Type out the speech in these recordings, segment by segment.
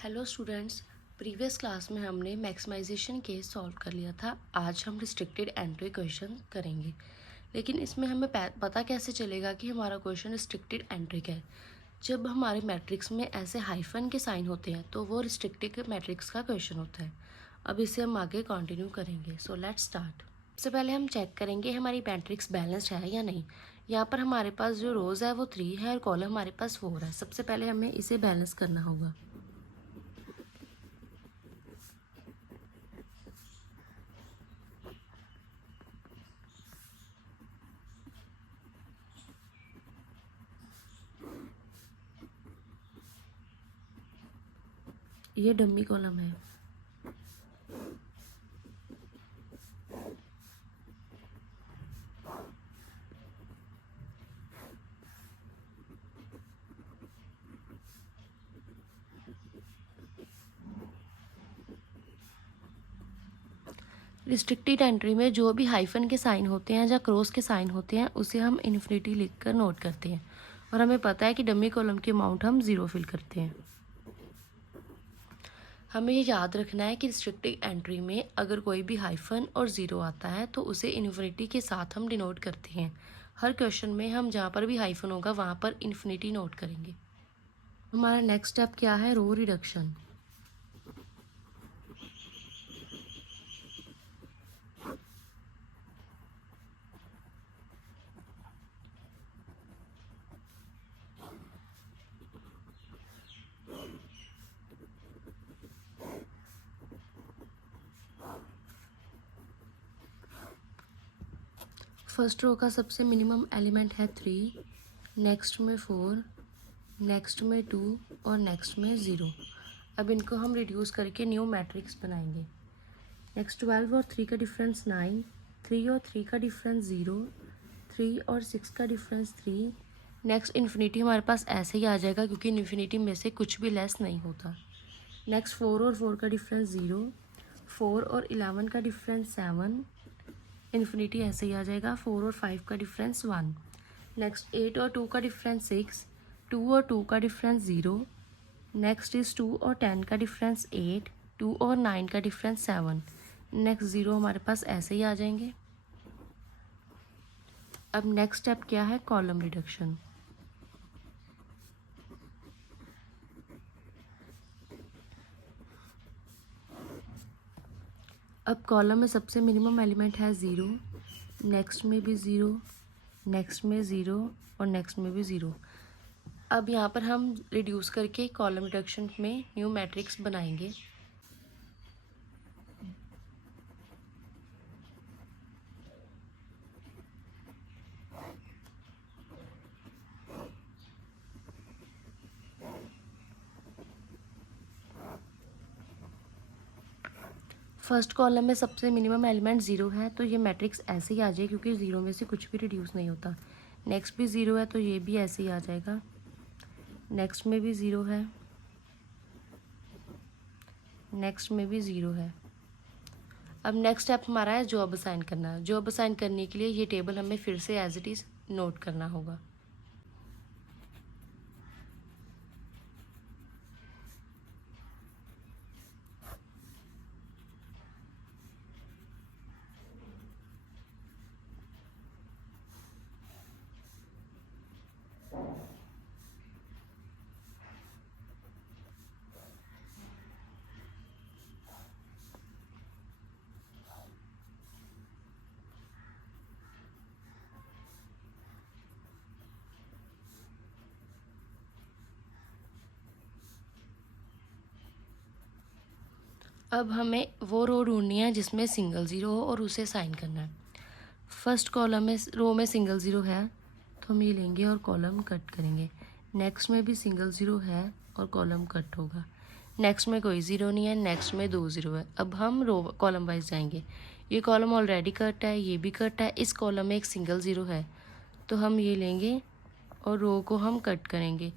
Hello students. Previous class में हमने maximisation case solve कर लिया था। आज हम रिस्ट्रिक्टेड एंट्री क्वेश्चन करेंगे, लेकिन इसमें हमें पता कैसे चलेगा कि हमारा क्वेश्चन रिस्ट्रिक्टेड एंट्री का है। जब हमारे मैट्रिक्स में ऐसे हाइफन के साइन होते हैं तो वो रिस्ट्रिक्टेड मैट्रिक्स का क्वेश्चन होता है। अब इसे हम आगे कंटिन्यू करेंगे। So let's start. सबसे पहले हम चेक करेंगे हमारी मैट्रिक्स बैलेंस्ड है या नहीं। यहाँ पर हमारे पास जो रोज़ है वो 3 है और कॉलम हमारे पास 4 है। सबसे पहले हमें इसे बैलेंस करना होगा। ये डमी कॉलम है। रिस्ट्रिक्टेड एंट्री में जो भी हाइफन के साइन होते हैं या क्रॉस के साइन होते हैं उसे हम इन्फिनिटी लिखकर नोट करते हैं, और हमें पता है कि डमी कॉलम की अमाउंट हम 0 फिल करते हैं। हमें ये याद रखना है कि रिस्ट्रिक्टेड एंट्री में अगर कोई भी हाइफन और 0 आता है तो उसे इन्फिनिटी के साथ हम डिनोट करते हैं। हर क्वेश्चन में हम जहाँ पर भी हाइफन होगा वहाँ पर इन्फिनिटी नोट करेंगे। हमारा नेक्स्ट स्टेप क्या है? रो रिडक्शन। फर्स्ट रो का सबसे मिनिमम एलिमेंट है 3, नेक्स्ट में 4, नेक्स्ट में 2 और नेक्स्ट में 0। अब इनको हम रिड्यूस करके न्यू मैट्रिक्स बनाएंगे। नेक्स्ट 12 और 3 का डिफरेंस 9, 3 और 3 का डिफरेंस 0, 3 और 6 का डिफरेंस 3। नेक्स्ट इन्फिनिटी हमारे पास ऐसे ही आ जाएगा क्योंकि इन्फिनिटी में से कुछ भी लेस नहीं होता। नेक्स्ट 4 और 4 का डिफरेंस 0, 4 और 11 का डिफरेंस 7। इन्फिनिटी ऐसे ही आ जाएगा। 4 और 5 का डिफरेंस 1। नेक्स्ट 8 और 2 का डिफरेंस 6, 2 और 2 का डिफरेंस 0। नेक्स्ट इज 2 और 10 का डिफरेंस 8, 2 और 9 का डिफरेंस 7। नेक्स्ट 0 हमारे पास ऐसे ही आ जाएंगे। अब नेक्स्ट स्टेप क्या है? Column reduction. अब कॉलम में सबसे मिनिमम एलिमेंट है 0, नेक्स्ट में भी 0, नेक्स्ट में 0 और नेक्स्ट में भी 0। अब यहाँ पर हम रिड्यूस करके कॉलम रिडक्शन में न्यू मैट्रिक्स बनाएंगे। फर्स्ट कॉलम में सबसे मिनिमम एलिमेंट 0 है तो ये मैट्रिक्स ऐसे ही आ जाए क्योंकि 0 में से कुछ भी रिड्यूस नहीं होता। नेक्स्ट भी 0 है तो ये भी ऐसे ही आ जाएगा। नेक्स्ट में भी 0 है, नेक्स्ट में भी 0 है। अब नेक्स्ट स्टेप हमारा है जॉब असाइन करना। जॉब असाइन करने के लिए ये टेबल हमें फिर से एज इट इज़ नोट करना होगा। अब हमें वो रो ढूंढनी है जिसमें सिंगल 0 हो और उसे साइन करना है। फर्स्ट कॉलम में रो में सिंगल 0 है तो हम ये लेंगे और कॉलम कट करेंगे। नेक्स्ट में भी सिंगल 0 है और कॉलम कट होगा। नेक्स्ट में कोई 0 नहीं है, नेक्स्ट में 2 0 है। अब हम रो कॉलम वाइज जाएंगे। ये कॉलम ऑलरेडी कट है, ये भी कट है। इस कॉलम में एक सिंगल 0 है तो हम ये लेंगे और रो को हम कट करेंगे।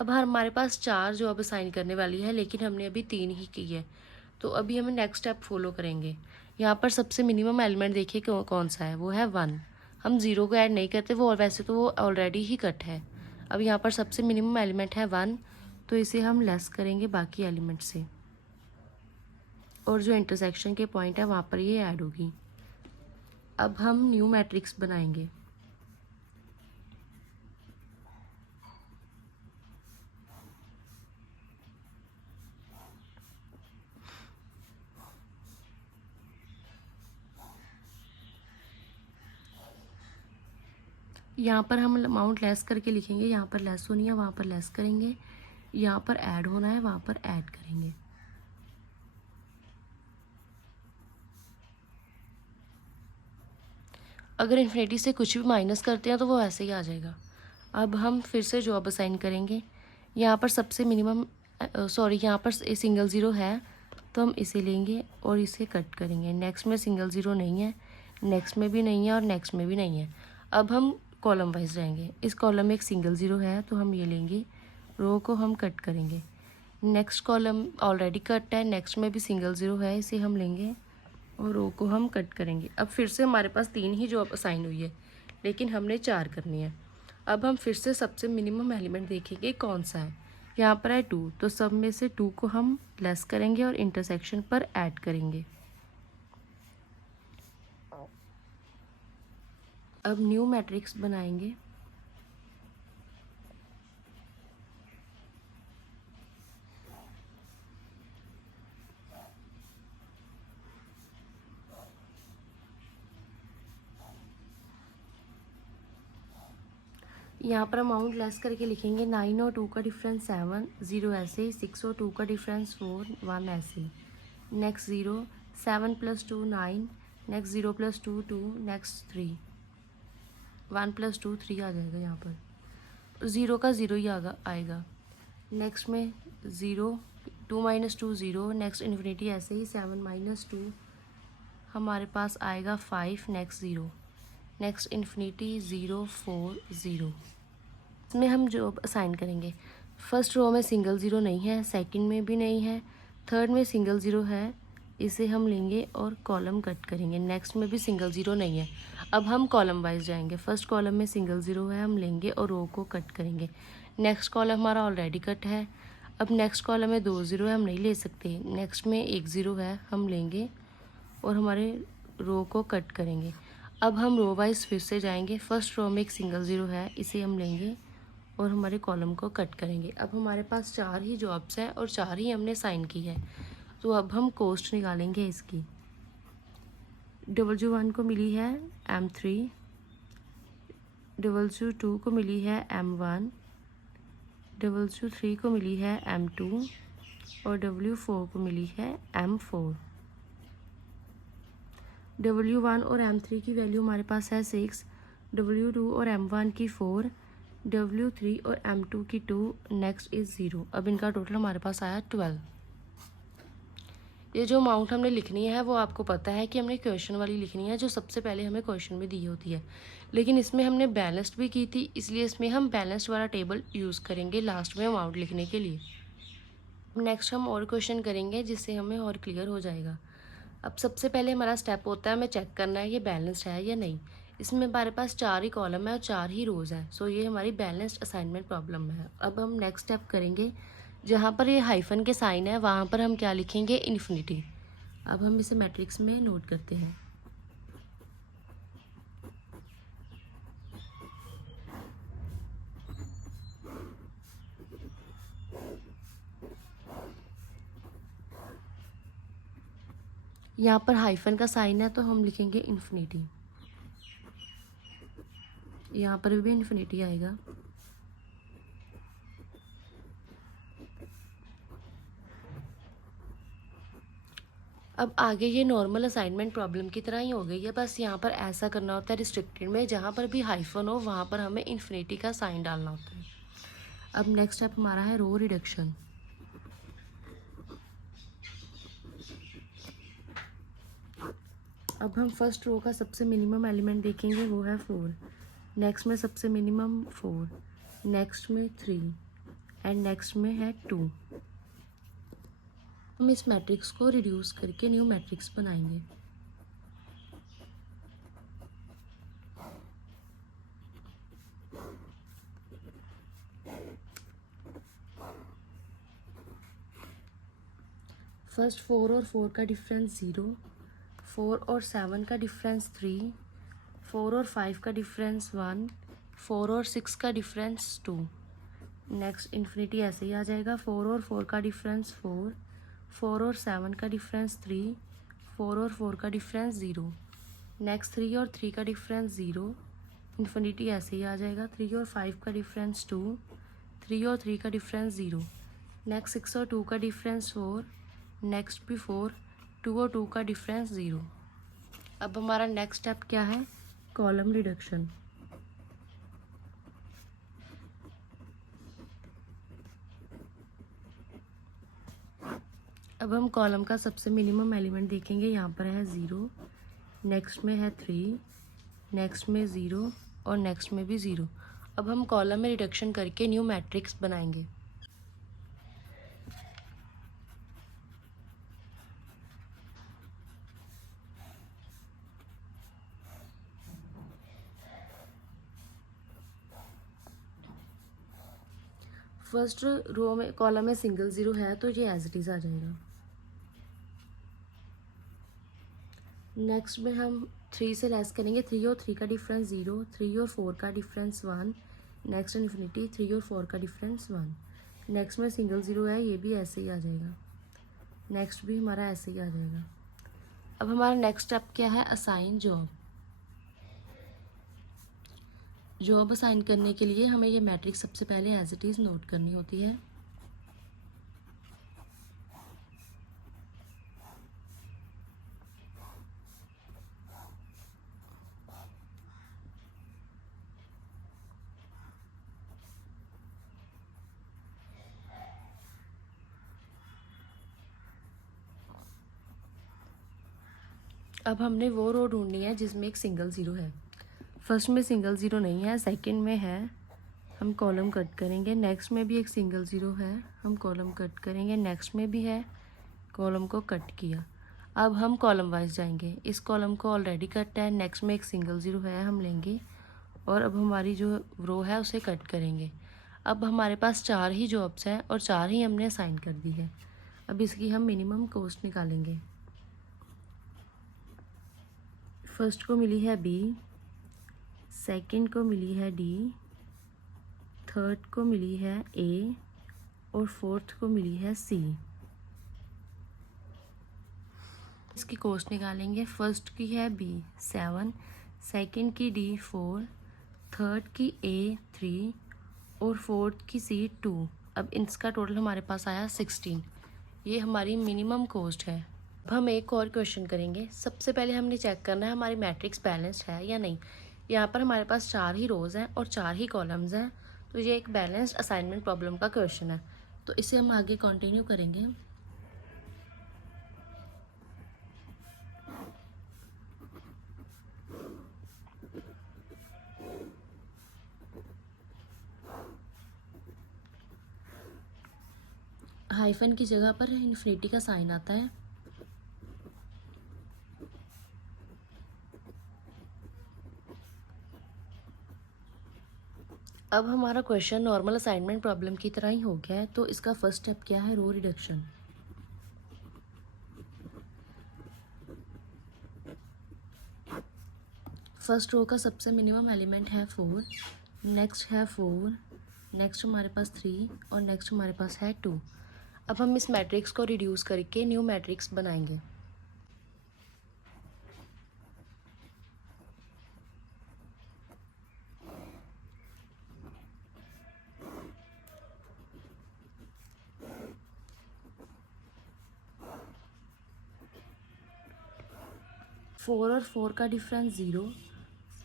अब हमारे पास 4 जॉब असाइन करने वाली है, लेकिन हमने अभी 3 ही की है, तो अभी हमें नेक्स्ट स्टेप फॉलो करेंगे। यहाँ पर सबसे मिनिमम एलिमेंट देखिए कौन सा है, वो है 1। हम 0 को ऐड नहीं करते, वो वैसे तो वो ऑलरेडी ही कट है। अब यहाँ पर सबसे मिनिमम एलिमेंट है 1 तो इसे हम लेस करेंगे बाकी एलिमेंट से, और जो इंटरसेक्शन के पॉइंट है वहाँ पर ये ऐड होगी। अब हम न्यू मैट्रिक्स बनाएंगे। यहाँ पर हम अमाउंट लेस करके लिखेंगे, यहाँ पर लेस होनी है वहाँ पर लेस करेंगे, यहाँ पर ऐड होना है वहाँ पर ऐड करेंगे। अगर इन्फिनिटी से कुछ भी माइनस करते हैं तो वो ऐसे ही आ जाएगा। अब हम फिर से जॉब असाइन करेंगे। यहाँ पर सबसे मिनिमम यहाँ पर सिंगल ज़ीरो है तो हम इसे लेंगे और इसे कट करेंगे। नेक्स्ट में सिंगल ज़ीरो नहीं है, नेक्स्ट में भी नहीं है और नेक्स्ट में भी नहीं है। अब हम कॉलम वाइज जाएंगे। इस कॉलम में एक सिंगल ज़ीरो है तो हम ये लेंगे, रो को हम कट करेंगे। नेक्स्ट कॉलम ऑलरेडी कट है, नेक्स्ट में भी सिंगल ज़ीरो है, इसे हम लेंगे और रो को हम कट करेंगे। अब फिर से हमारे पास 3 ही जॉब असाइन हुई है, लेकिन हमने 4 करनी है। अब हम फिर से सबसे मिनिमम एलिमेंट देखेंगे कौन सा है। यहाँ पर है 2, तो सब में से 2 को हम लेस करेंगे और इंटरसेक्शन पर ऐड करेंगे। अब न्यू मैट्रिक्स बनाएंगे। यहाँ पर अमाउंट लेस करके लिखेंगे। 9 और 2 का डिफरेंस 7, 0 ऐसे, 6 और 2 का डिफरेंस 4, 1 ऐसे। नेक्स्ट 0, 7 + 2 9, नेक्स्ट 0 + 2 2, नेक्स्ट 3, 1 + 2 3 आ जाएगा। यहाँ पर 0 का 0 ही आएगा। नेक्स्ट में 0, 2 - 2 0, नेक्स्ट इन्फिनिटी ऐसे ही। 7 - 2 हमारे पास आएगा 5, नेक्स्ट 0, नेक्स्ट इन्फिनिटी 0 4 0। इसमें हम जॉब असाइन करेंगे। फर्स्ट रो में सिंगल ज़ीरो नहीं है, सेकंड में भी नहीं है, थर्ड में सिंगल ज़ीरो है, इसे हम लेंगे और कॉलम कट करेंगे। नेक्स्ट में भी सिंगल ज़ीरो नहीं है। अब हम कॉलम वाइज जाएंगे। फर्स्ट कॉलम में सिंगल ज़ीरो है, हम लेंगे और रो को कट करेंगे। नेक्स्ट कॉलम हमारा ऑलरेडी कट है। अब नेक्स्ट कॉलम में 2 ज़ीरो है, हम नहीं ले सकते। नेक्स्ट में 1 ज़ीरो है, हम लेंगे और हमारे रो को कट करेंगे। अब हम रो वाइज फिर से जाएंगे। फर्स्ट रो में एक सिंगल ज़ीरो है, इसे हम लेंगे और हमारे कॉलम को कट करेंगे। अब हमारे पास 4 ही जॉब्स हैं और 4 ही हमने साइन की है। तो अब हम कॉस्ट निकालेंगे इसकी। W1 को मिली है M3, W2 को मिली है M1, W3 को मिली है M2 और W4 को मिली है M4। W1 और M3 की वैल्यू हमारे पास है 6, W2 और M1 की 4, W3 और M2 की 2, नेक्स्ट इज़ 0। अब इनका टोटल हमारे पास आया 12। ये जो अमाउंट हमने लिखनी है वो आपको पता है कि हमने क्वेश्चन वाली लिखनी है, जो सबसे पहले हमें क्वेश्चन में दी होती है। लेकिन इसमें हमने बैलेंस्ड भी की थी, इसलिए इसमें हम बैलेंस्ड वाला टेबल यूज़ करेंगे लास्ट में अमाउंट लिखने के लिए। नेक्स्ट हम और क्वेश्चन करेंगे जिससे हमें और क्लियर हो जाएगा। अब सबसे पहले हमारा स्टेप होता है हमें चेक करना है ये बैलेंस्ड है या नहीं। इसमें हमारे पास 4 ही कॉलम है और 4 ही रोज़ है, सो ये हमारी बैलेंस्ड असाइनमेंट प्रॉब्लम है। अब हम नेक्स्ट स्टेप करेंगे। जहाँ पर ये हाइफन के साइन है वहाँ पर हम क्या लिखेंगे, इन्फिनिटी। अब हम इसे मैट्रिक्स में नोट करते हैं। यहाँ पर हाइफन का साइन है तो हम लिखेंगे इन्फिनिटी। यहाँ पर भी इन्फिनिटी आएगा। अब आगे ये नॉर्मल असाइनमेंट प्रॉब्लम की तरह ही हो गई है, बस यहाँ पर ऐसा करना होता है रिस्ट्रिक्टेड में, जहाँ पर भी हाइफन हो वहाँ पर हमें इन्फिनिटी का साइन डालना होता है। अब नेक्स्ट स्टेप हमारा है रो रिडक्शन। अब हम फर्स्ट रो का सबसे मिनिमम एलिमेंट देखेंगे, वो है 4। नेक्स्ट में सबसे मिनिमम 4, नेक्स्ट में 3 एंड नेक्स्ट में है 2। हम इस मैट्रिक्स को रिड्यूस करके न्यू मैट्रिक्स बनाएंगे। फर्स्ट 4 और 4 का डिफरेंस 0, 4 और 7 का डिफरेंस 3, 4 और 5 का डिफरेंस 1, 4 और 6 का डिफरेंस 2। नेक्स्ट इन्फिनिटी ऐसे ही आ जाएगा। 4 और 4 का डिफरेंस 4, 4 और 7 का डिफरेंस 3, 4 और 4 का डिफरेंस 0। नेक्स्ट 3 और 3 का डिफरेंस 0, इन्फिनिटी ऐसे ही आ जाएगा। 3 और 5 का डिफरेंस 2, 3 और 3 का डिफरेंस 0। नेक्स्ट 6 और 2 का डिफरेंस 4, नेक्स्ट भी 4, 2 और 2 का डिफरेंस 0। अब हमारा नेक्स्ट स्टेप क्या है? Column reduction. अब हम कॉलम का सबसे मिनिमम एलिमेंट देखेंगे। यहाँ पर है 0, नेक्स्ट में है 3, नेक्स्ट में 0 और नेक्स्ट में भी 0। अब हम कॉलम में रिडक्शन करके न्यू मैट्रिक्स बनाएंगे। फर्स्ट रो में कॉलम में सिंगल 0 है तो ये एज इट इज़ आ जाएगा। नेक्स्ट में हम 3 से लेस करेंगे। 3 और 3 का डिफरेंस 0, 3 और 4 का डिफरेंस 1, नेक्स्ट इन्फिनिटी 3 और 4 का डिफरेंस 1। नेक्स्ट में सिंगल 0 है, ये भी ऐसे ही आ जाएगा। नेक्स्ट भी हमारा ऐसे ही आ जाएगा। अब हमारा नेक्स्ट स्टेप क्या है? Assign job. जॉब असाइन करने के लिए हमें ये मैट्रिक्स सबसे पहले एज इट इज़ नोट करनी होती है। अब हमने वो रो ढूंढनी है जिसमें एक सिंगल 0 है। फर्स्ट में सिंगल 0 नहीं है, सेकंड में है, हम कॉलम कट करेंगे। नेक्स्ट में भी एक सिंगल 0 है, हम कॉलम कट करेंगे। नेक्स्ट में भी है, कॉलम को कट किया। अब हम कॉलम वाइज जाएंगे। इस कॉलम को ऑलरेडी कट है, नेक्स्ट में एक सिंगल 0 है, हम लेंगे और अब हमारी जो रो है उसे कट करेंगे। अब हमारे पास 4 ही जॉब्स हैं और 4 ही हमने असाइन कर दी है। अब इसकी हम मिनिमम कॉस्ट निकालेंगे। फर्स्ट को मिली है B, सेकंड को मिली है D, थर्ड को मिली है A और फोर्थ को मिली है C। इसकी कॉस्ट निकालेंगे। फर्स्ट की है B 7, सेकंड की D 4, थर्ड की A 3 और फोर्थ की C 2। अब इसका टोटल हमारे पास आया 16। ये हमारी मिनिमम कॉस्ट है। अब हम एक और क्वेश्चन करेंगे। सबसे पहले हमने चेक करना है हमारी मैट्रिक्स बैलेंस्ड है या नहीं। यहाँ पर हमारे पास 4 ही रोज़ हैं और 4 ही कॉलम्स हैं, तो ये एक बैलेंस्ड असाइनमेंट प्रॉब्लम का क्वेश्चन है। तो इसे हम आगे कंटिन्यू करेंगे। हाइफन की जगह पर इन्फिनिटी का साइन आता है। अब हमारा क्वेश्चन नॉर्मल असाइनमेंट प्रॉब्लम की तरह ही हो गया है। तो इसका फर्स्ट स्टेप क्या है? रो रिडक्शन। फर्स्ट रो का सबसे मिनिमम एलिमेंट है 4, नेक्स्ट है 4, नेक्स्ट हमारे पास 3 और नेक्स्ट हमारे पास है 2। अब हम इस मैट्रिक्स को रिड्यूस करके न्यू मैट्रिक्स बनाएंगे। फोर और 4 का डिफरेंस 0,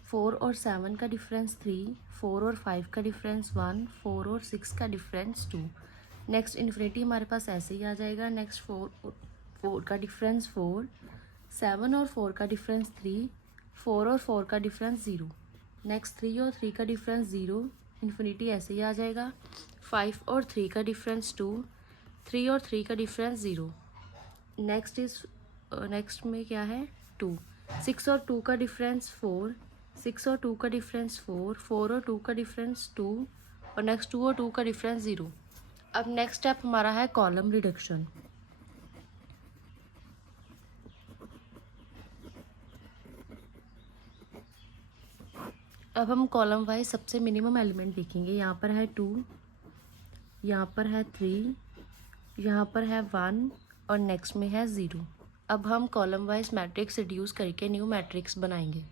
4 और 7 का डिफरेंस 3, 4 और 5 का डिफरेंस 1, 4 और 6 का डिफरेंस 2। नेक्स्ट इन्फिनिटी हमारे पास ऐसे ही आ जाएगा। नेक्स्ट 4 का डिफरेंस 4, 7 और 4 का डिफरेंस 3, 4 और 4 का डिफरेंस 0। नेक्स्ट 3 और 3 का डिफरेंस 0, इन्फिनिटी ऐसे ही आ जाएगा। 5 और 3 का डिफरेंस 2, 3 और 3 का डिफरेंस 0। नेक्स्ट में क्या है? 2। 6 और 2 का डिफरेंस 4, 6 और 2 का डिफरेंस 4, 4 और 2 का डिफरेंस 2 और नेक्स्ट 2 और 2 का डिफरेंस 0। अब नेक्स्ट स्टेप हमारा है कॉलम रिडक्शन। अब हम कॉलम वाइज सबसे मिनिमम एलिमेंट देखेंगे। यहाँ पर है 2, यहाँ पर है 3, यहाँ पर है 1 और नेक्स्ट में है 0। अब हम कॉलम वाइज मैट्रिक्स रिड्यूस करके न्यू मैट्रिक्स बनाएंगे।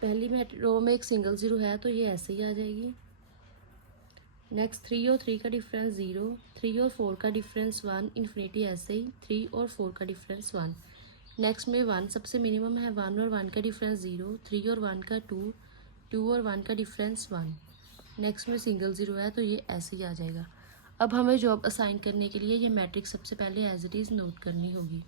पहली रो में एक सिंगल 0 है तो ये ऐसे ही आ जाएगी। नेक्स्ट 3 और 3 का डिफरेंस 0, 3 और 4 का डिफरेंस 1, इन्फिनिटी ऐसे ही 3 और 4 का डिफरेंस 1। नेक्स्ट में 1 सबसे मिनिमम है, 1 और 1 का डिफरेंस 0, 3 और 1 का 2, 2 और 1 का डिफरेंस 1। नेक्स्ट में सिंगल 0 है तो ये ऐसे ही आ जाएगा। अब हमें जॉब असाइन करने के लिए ये मैट्रिक्स सबसे पहले एज इट इज़ नोट करनी होगी।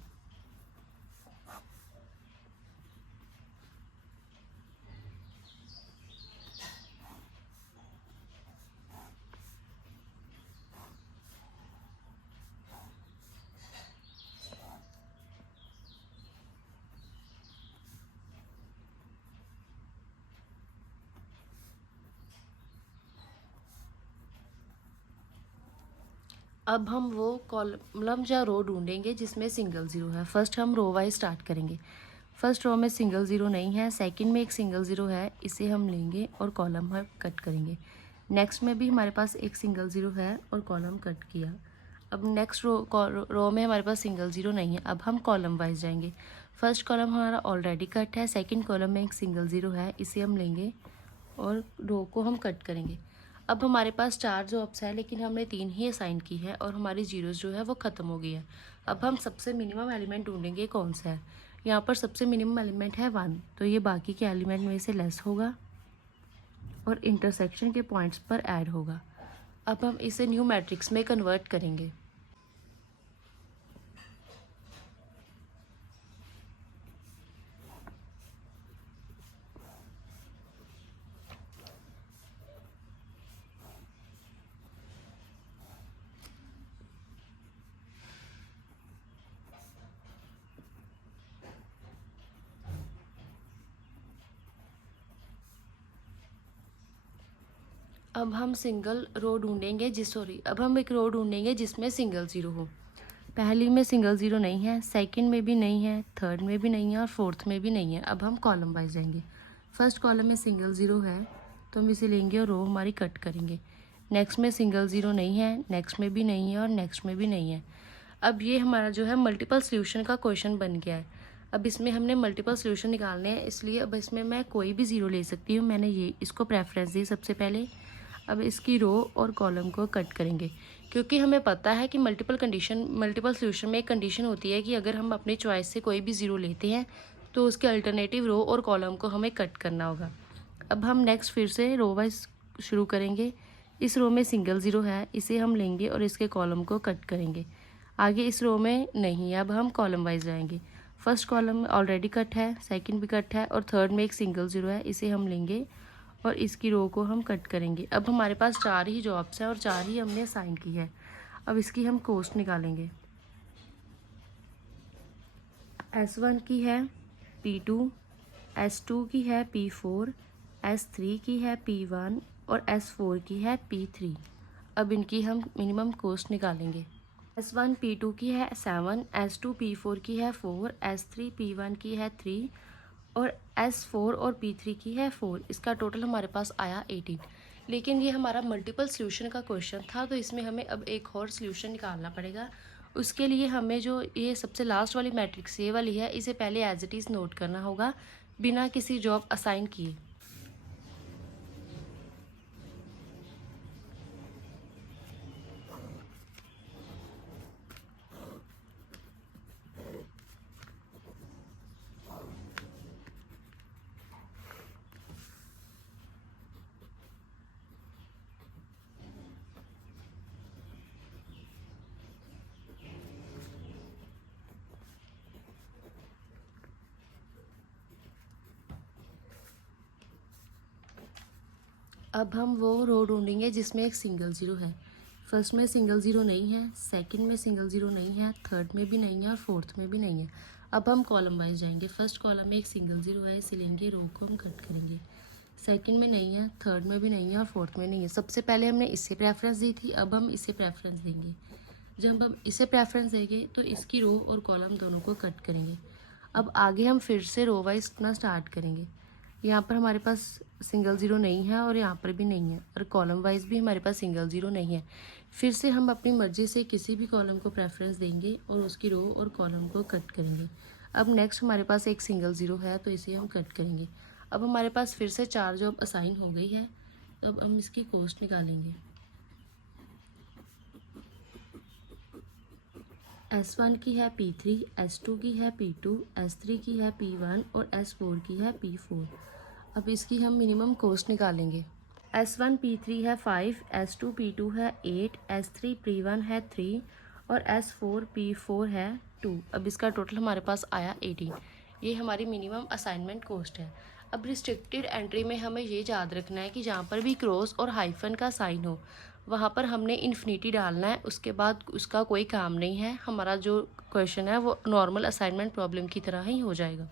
अब हम वो कॉलम या रो ढूंढेंगे जिसमें सिंगल 0 है। फर्स्ट हम रो वाइज स्टार्ट करेंगे। फर्स्ट रो में सिंगल 0 नहीं है, सेकंड में एक सिंगल 0 है, इसे हम लेंगे और कॉलम हम कट करेंगे। नेक्स्ट में भी हमारे पास एक सिंगल 0 है और कॉलम कट किया। अब नेक्स्ट रो में हमारे पास सिंगल 0 नहीं है। अब हम कॉलम वाइज जाएंगे। फर्स्ट कॉलम हमारा ऑलरेडी कट है, सेकेंड कॉलम में एक सिंगल 0 है, इसे हम लेंगे और रो को हम कट करेंगे। अब हमारे पास 4 जॉब्स है लेकिन हमने 3 ही असाइन की है और हमारी जीरोस जो है वो ख़त्म हो गई है। अब हम सबसे मिनिमम एलिमेंट ढूंढेंगे कौन सा है। यहाँ पर सबसे मिनिमम एलिमेंट है 1, तो ये बाकी के एलिमेंट में से लेस होगा और इंटरसेक्शन के पॉइंट्स पर ऐड होगा। अब हम इसे न्यू मैट्रिक्स में कन्वर्ट करेंगे। अब हम एक रो ढूंढेंगे जिसमें सिंगल 0 हो। पहली में सिंगल 0 नहीं है, सेकंड में भी नहीं है, थर्ड में भी नहीं है और फोर्थ में भी नहीं है। अब हम कॉलम वाइज जाएंगे। फर्स्ट कॉलम में सिंगल 0 है तो हम इसे लेंगे और रो हमारी कट करेंगे। नेक्स्ट में सिंगल 0 नहीं है, नेक्स्ट में भी नहीं है और नेक्स्ट में भी नहीं है। अब ये हमारा जो है मल्टीपल सोल्यूशन का क्वेश्चन बन गया है। अब इसमें हमने मल्टीपल सोल्यूशन निकालने हैं, इसलिए अब इसमें मैं कोई भी 0 ले सकती हूँ। मैंने ये इसको प्रेफरेंस दी सबसे पहले। अब इसकी रो और कॉलम को कट करेंगे क्योंकि हमें पता है कि मल्टीपल सोल्यूशन में एक कंडीशन होती है कि अगर हम अपनी चॉइस से कोई भी 0 लेते हैं तो उसके अल्टरनेटिव रो और कॉलम को हमें कट करना होगा। अब हम नेक्स्ट फिर से रो वाइज शुरू करेंगे। इस रो में सिंगल 0 है, इसे हम लेंगे और इसके कॉलम को कट करेंगे। आगे इस रो में नहीं है, अब हम कॉलम वाइज जाएंगे। फर्स्ट कॉलम ऑलरेडी कट है, सेकंड भी कट है और थर्ड में एक सिंगल 0 है, इसे हम लेंगे और इसकी रो को हम कट करेंगे। अब हमारे पास 4 ही जॉब्स हैं और 4 ही हमने असाइन की है। अब इसकी हम कॉस्ट निकालेंगे। S1 की है P2, S2 की है P4, S3 की है P1 और S4 की है P3। अब इनकी हम मिनिमम कॉस्ट निकालेंगे। S1 P2 की है 7, S2 P4 की है 4, S3 P1 की है 3 और S4 और P3 की है 4। इसका टोटल हमारे पास आया 18। लेकिन ये हमारा मल्टीपल सोल्यूशन का क्वेश्चन था तो इसमें हमें अब एक और सोल्यूशन निकालना पड़ेगा। उसके लिए हमें जो ये सबसे लास्ट वाली मैट्रिक्स ये वाली है, इसे पहले एज इट इज़ नोट करना होगा बिना किसी जॉब असाइन किए। अब हम वो रो ढूंढेंगे जिसमें एक सिंगल 0 है। फर्स्ट में सिंगल 0 नहीं है, सेकंड में सिंगल 0 नहीं है, थर्ड में भी नहीं है और फोर्थ में भी नहीं है। अब हम कॉलम वाइज जाएंगे। फर्स्ट कॉलम में एक सिंगल 0 है, इसे लेंगे, रो को हम कट करेंगे। सेकंड में नहीं है, थर्ड में भी नहीं है और फोर्थ में नहीं है। सबसे पहले हमने इसे प्रेफरेंस दी थी, अब हम इसे प्रेफरेंस देंगे। जब हम इसे प्रेफरेंस देंगे तो इसकी रो और कॉलम दोनों को कट करेंगे। अब आगे हम फिर से रो वाइज अपना स्टार्ट करेंगे। यहाँ पर हमारे पास सिंगल ज़ीरो नहीं है और यहाँ पर भी नहीं है, और कॉलम वाइज भी हमारे पास सिंगल ज़ीरो नहीं है। फिर से हम अपनी मर्ज़ी से किसी भी कॉलम को प्रेफरेंस देंगे और उसकी रो और कॉलम को कट करेंगे। अब नेक्स्ट हमारे पास एक सिंगल ज़ीरो है तो इसे हम कट करेंगे। अब हमारे पास फिर से 4 जॉब असाइन हो गई है। अब हम इसकी कॉस्ट निकालेंगे। S1 की है P3, S2 की है P2, S3 की है P1 और S4 की है P4। अब इसकी हम मिनिमम कॉस्ट निकालेंगे। S1 P3 है 5, S2 P2 है 8, S3 P1 है 3 और S4 P4 है 2। अब इसका टोटल हमारे पास आया 18। ये हमारी मिनिमम असाइनमेंट कॉस्ट है। अब रिस्ट्रिक्टेड एंट्री में हमें ये याद रखना है कि जहाँ पर भी क्रॉस और हाइफन का साइन हो वहाँ पर हमने इन्फिनिटी डालना है, उसके बाद उसका कोई काम नहीं है। हमारा जो क्वेश्चन है वो नॉर्मल असाइनमेंट प्रॉब्लम की तरह ही हो जाएगा।